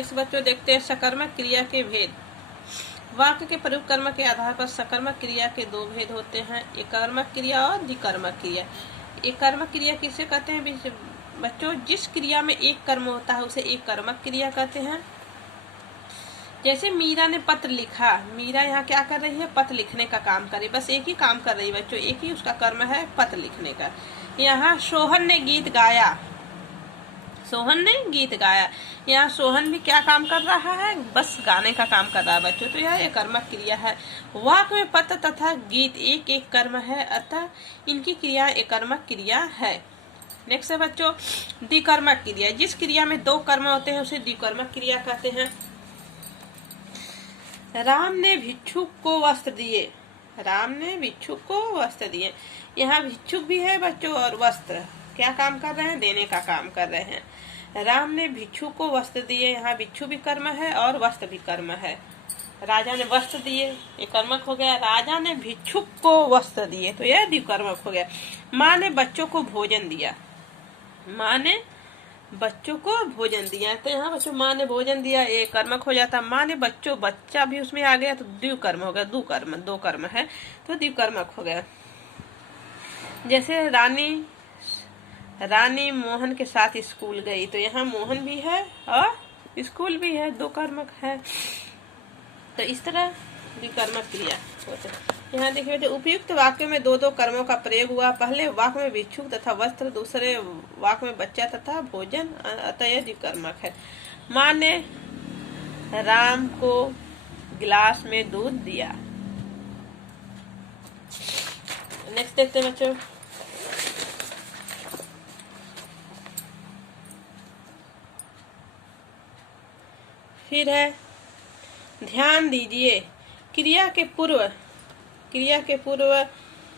Next बच्चों देखते हैं सकर्मक क्रिया के भेद। वाक्य के प्रयुक्त कर्म के आधार पर सकर्मक क्रिया के दो भेद होते हैं, एकर्मक क्रिया और द्विकर्मक क्रिया। एकर्मक क्रिया किसे कहते हैं बच्चों? जिस क्रिया में एक कर्म होता है उसे एक कर्मक क्रिया कहते हैं। जैसे मीरा ने पत्र लिखा, मीरा यहाँ क्या कर रही है? पत्र लिखने का काम कर रही है, बस एक ही काम कर रही है बच्चों, एक ही उसका कर्म है पत्र लिखने का। यहाँ सोहन ने गीत गाया, सोहन ने गीत गाया, यहाँ सोहन भी क्या काम कर रहा है? बस गाने का काम कर रहा है बच्चों, तो यह एक कर्मक क्रिया है। वाक्य में पत्र तथा गीत एक एक कर्म है, अतः इनकी क्रिया एक कर्मक क्रिया है। नेक्स्ट है बच्चों द्विकर्मक क्रिया। जिस क्रिया में दो कर्म होते हैं उसे द्विकर्मक क्रिया कहते हैं। राम ने भिक्षुक को वस्त्र दिए, राम ने भिक्षुक को वस्त्र दिए। यहाँ भिक्षुक भी है बच्चों और वस्त्र क्या काम कर रहे हैं? देने का काम कर रहे हैं। राम ने भिक्षु को वस्त्र दिए, यहाँ भिक्षु भी कर्म है और वस्त्र भी कर्म है। राजा ने वस्त्र दिए, ये कर्मक हो गया। राजा ने भिक्षुक को वस्त्र दिए, तो यह द्विकर्मक हो गया। माँ ने बच्चों को भोजन दिया, माँ ने बच्चों को भोजन दिया, तो यहाँ बच्चों माँ ने भोजन दिया, ये कर्मक हो जाता। माँ ने बच्चों, बच्चा भी उसमें आ गया तो द्विकर्म हो गया, दो कर्म है तो द्विकर्मक हो गया। जैसे रानी मोहन के साथ स्कूल गई, तो यहाँ मोहन भी है और स्कूल भी है, दो कर्मक है। तो इस तरह द्विकर्मक क्रिया होते हैं। यहाँ देखिए बेटे उपयुक्त वाक्य में दो दो कर्मों का प्रयोग हुआ। पहले वाक्य में भिक्षुक तथा वस्त्र, दूसरे वाक्य में बच्चा तथा भोजन, अतः यह द्विकर्मक है। माँ ने राम को गिलास में दूध दिया। नेक्स्ट देखते हैं बच्चों फिर है ध्यान दीजिए, क्रिया के पूर्व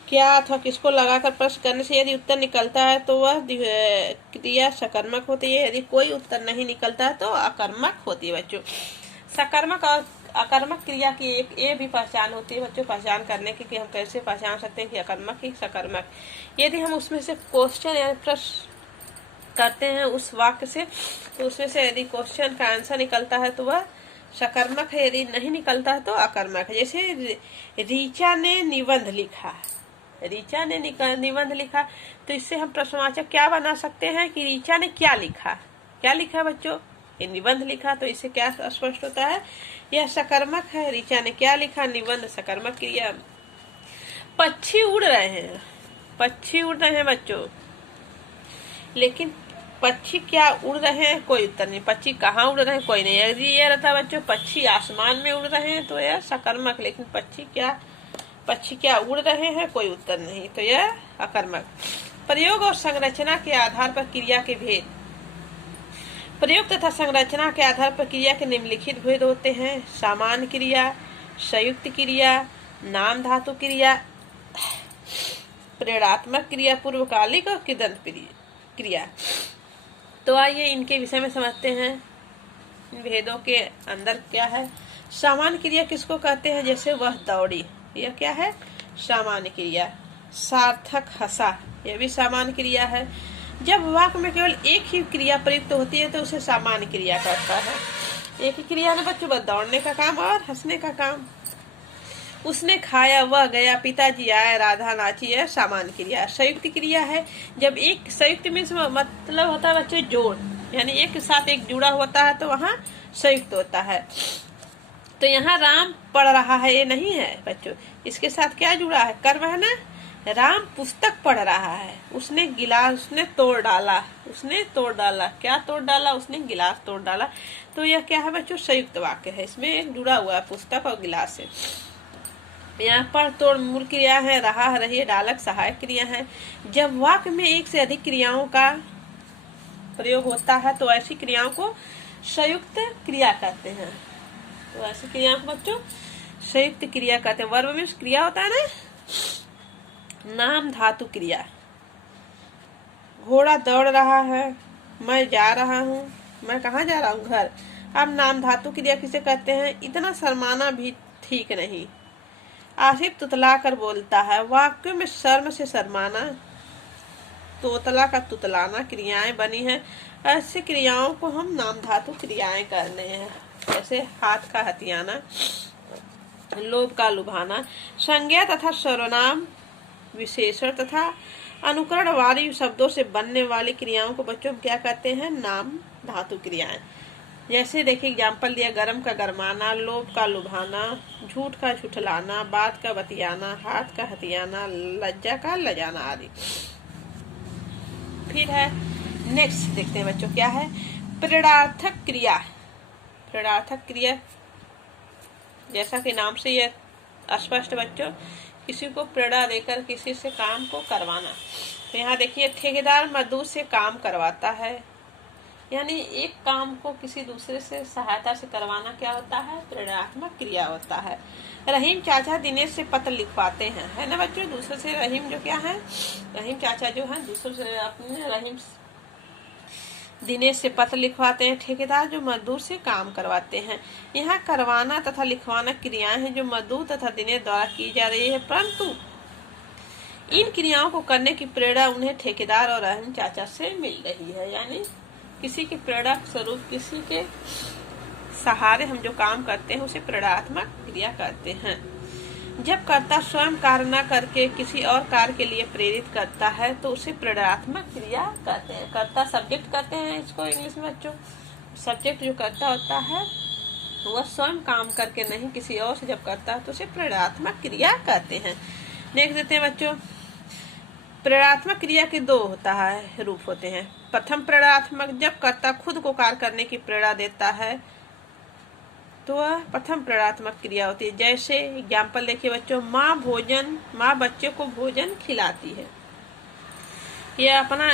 क्या अथवा किसको लगाकर प्रश्न करने से यदि उत्तर निकलता है तो वह क्रिया सकर्मक होती है, यदि कोई उत्तर नहीं निकलता है तो अकर्मक होती है बच्चों। सकर्मक और अकर्मक क्रिया की एक ये भी पहचान होती है बच्चों, पहचान करने की कि हम कैसे पहचान सकते हैं कि अकर्मक की सकर्मक। यदि हम उसमें से क्वेश्चन या प्रश्न करते हैं उस वाक्य से, तो उसमें से यदि क्वेश्चन का आंसर निकलता है तो वह सकर्मक है, यदि नहीं निकलता है तो अकर्मक है। जैसे रीचा ने निबंध लिखा, रीचा ने निबंध लिखा, तो इससे हम प्रश्नवाचक क्या बना सकते हैं कि रीचा ने क्या लिखा? क्या लिखा बच्चों? ये निबंध लिखा, तो इससे क्या स्पष्ट होता है? यह सकर्मक है। रीचा ने क्या लिखा? निबंध, सकर्मक क्रिया। पक्षी उड़ रहे हैं, पक्षी उड़ रहे हैं बच्चों, लेकिन पक्षी क्या उड़ रहे हैं? कोई उत्तर नहीं। पक्षी कहाँ उड़ रहे हैं? कोई नहीं। यदि यह रहता बच्चों पक्षी आसमान में उड़ रहे हैं तो यह सकर्मक, लेकिन पक्षी क्या उड़ रहे हैं? कोई उत्तर नहीं, तो यह अकर्मक। प्रयोग और संरचना के आधार पर क्रिया के भेद। प्रयोग तथा संरचना के आधार पर क्रिया के निम्नलिखित भेद होते हैं: सामान्य क्रिया, संयुक्त क्रिया, नाम धातु क्रिया, प्रेरणात्मक क्रिया, पूर्वकालिक और कृदंत क्रिया। तो आइए इनके विषय में समझते हैं, इन भेदों के अंदर क्या है। सामान्य क्रिया किसको कहते हैं? जैसे वह दौड़ी, यह क्या है? सामान्य क्रिया। सार्थक हंसा, यह भी सामान्य क्रिया है। जब वाक्य में केवल एक ही क्रिया प्रयुक्त होती है तो उसे सामान्य क्रिया कहता है। एक ही क्रिया में बच्चों बस दौड़ने का काम और हंसने का काम। उसने खाया, वह गया, पिताजी आए, राधा नाची, है सामान्य क्रिया। संयुक्त क्रिया है, जब एक संयुक्त में मतलब होता है बच्चों जोड़, यानी एक के साथ एक जुड़ा होता है तो वहाँ संयुक्त होता है। तो यहाँ राम पढ़ रहा है, ये नहीं है बच्चों, इसके साथ क्या जुड़ा है? कर्म है ना। राम पुस्तक पढ़ रहा है, उसने गिलास उसने तोड़ डाला, उसने तोड़ डाला, क्या तोड़ डाला? उसने गिलास तोड़ डाला। तो यह क्या है बच्चों? संयुक्त वाक्य है, इसमें एक जुड़ा हुआ है पुस्तक और गिलास से। यहाँ पर तोड़ मूल क्रिया है, रहा रही डालक सहायक क्रिया है। जब वाक्य में एक से अधिक क्रियाओं का प्रयोग होता है तो ऐसी क्रियाओं को संयुक्त क्रिया कहते हैं। तो ऐसी क्रियाओं को बच्चों संयुक्त क्रिया कहते हैं। वर्ब में क्रिया होता है ना। नाम धातु क्रिया, घोड़ा दौड़ रहा है, मैं जा रहा हूँ, मैं कहाँ जा रहा हूँ? घर। अब नाम धातु क्रिया किसे कहते हैं? इतना शर्माना भी ठीक नहीं। आसिफ तुतला कर बोलता है, वाक्य में शर्म से शर्माना तोतला का तुतलाना क्रियाएं बनी हैं। ऐसी क्रियाओं को हम नाम धातु क्रियाएं करने हैं। जैसे हाथ का हथियाना, लोभ का लुभाना। संज्ञा तथा सर्वनाम, विशेषण तथा अनुकरण वाली शब्दों से बनने वाली क्रियाओं को बच्चों क्या कहते हैं? नाम धातु क्रियाएं। जैसे देखिए एग्जाम्पल दिया, गरम का गरमाना, लोभ का लुभाना, झूठ का झुठलाना, बात का बतियाना, हाथ का हथियाना, लज्जा का लजाना आदि। फिर है नेक्स्ट, देखते हैं बच्चों क्या है? प्रेरणार्थक क्रिया। प्रेरणार्थक क्रिया जैसा कि नाम से यह स्पष्ट बच्चों, किसी को प्रेरणा देकर किसी से काम को करवाना। तो यहाँ देखिए ठेकेदार मजदूर से काम करवाता है, यानी एक काम को किसी दूसरे से सहायता से करवाना क्या होता है? प्रेरणात्मक क्रिया होता है। रहीम चाचा दिनेश से पत्र लिखवाते हैं, है ना बच्चों? दूसरे से रहीम जो क्या है, रहीम चाचा जो है दूसरे से अपने रहीम दिनेश से पत्र लिखवाते हैं। ठेकेदार जो मजदूर से काम करवाते हैं। यहाँ करवाना तथा लिखवाना क्रियाएं हैं जो मजदूर तथा दिनेश द्वारा की जा रही है, परंतु इन क्रियाओं को करने की प्रेरणा उन्हें ठेकेदार और रहीम चाचा से मिल रही है। यानी किसी की प्रेरणा स्वरूप, किसी के सहारे हम जो काम करते हैं उसे प्रेरणात्मक क्रिया कहते हैं। जब कर्ता स्वयं कार्य न करके किसी और कार्य के लिए प्रेरित करता है तो उसे प्रेरणात्मक क्रिया कहते हैं। कर्ता सब्जेक्ट कहते हैं इसको इंग्लिश में बच्चों। सब्जेक्ट जो कर्ता होता है वह स्वयं काम करके नहीं, किसी और से जब करता है तो उसे प्रेरणात्मक क्रिया कहते हैं। देख देते हैं बच्चों, प्रेरणात्मक क्रिया के दो रूप होते हैं। प्रथम प्रेरणात्मक, जब कर्ता खुद को कार्य करने की प्रेरणा देता है तो वह प्रथम प्रेरणात्मक क्रिया होती है। जैसे एग्जाम्पल देखिए बच्चों, माँ बच्चे को भोजन खिलाती है। यह अपना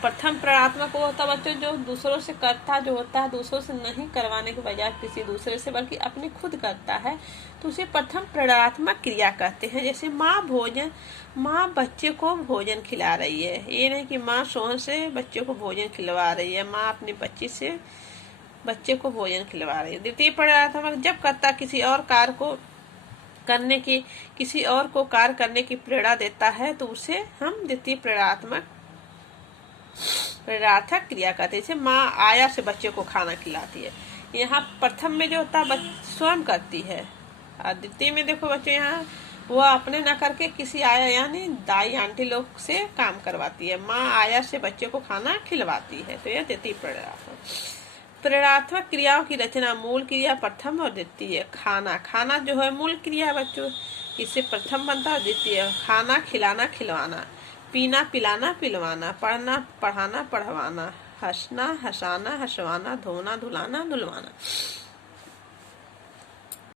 प्रथम प्रेरणात्मक वो होता है बच्चों जो दूसरों से करता जो होता है, दूसरों से नहीं करवाने के बजाय किसी दूसरे से बल्कि अपने खुद करता है तो उसे प्रथम प्रेरणात्मक क्रिया कहते हैं। जैसे माँ बच्चे को भोजन खिला रही है, ये नहीं कि माँ सोहन से बच्चे को भोजन खिलवा रही है, माँ अपनी बच्ची से बच्चे को भोजन खिलवा रही है। द्वितीय प्रेरणात्मक, जब कर्ता किसी और को कार्य करने की प्रेरणा देता है तो उसे हम द्वितीय प्रेरणार्थक क्रिया कहते हैं। जैसे माँ आया से बच्चे को खाना खिलाती है। यहाँ प्रथम में जो होता है स्वयं करती है, और द्वितीय में देखो बच्चों यहाँ वह अपने न करके किसी आया यानी दाई आंटी लोग से काम करवाती है। माँ आया से बच्चे को खाना खिलवाती है, तो यह द्वितीय प्रेरणात्मक क्रियाओं की रचना। मूल क्रिया प्रथम और द्वितीय। खाना जो है मूल क्रिया बच्चों, इससे प्रथम बनता है, द्वितीय। खाना खिलाना खिलवाना, पीना पिलाना पिलवाना, पढ़ना पढ़ाना पढ़वाना, हंसना हंसाना हंसवाना, धोना धुलाना धुलवाना।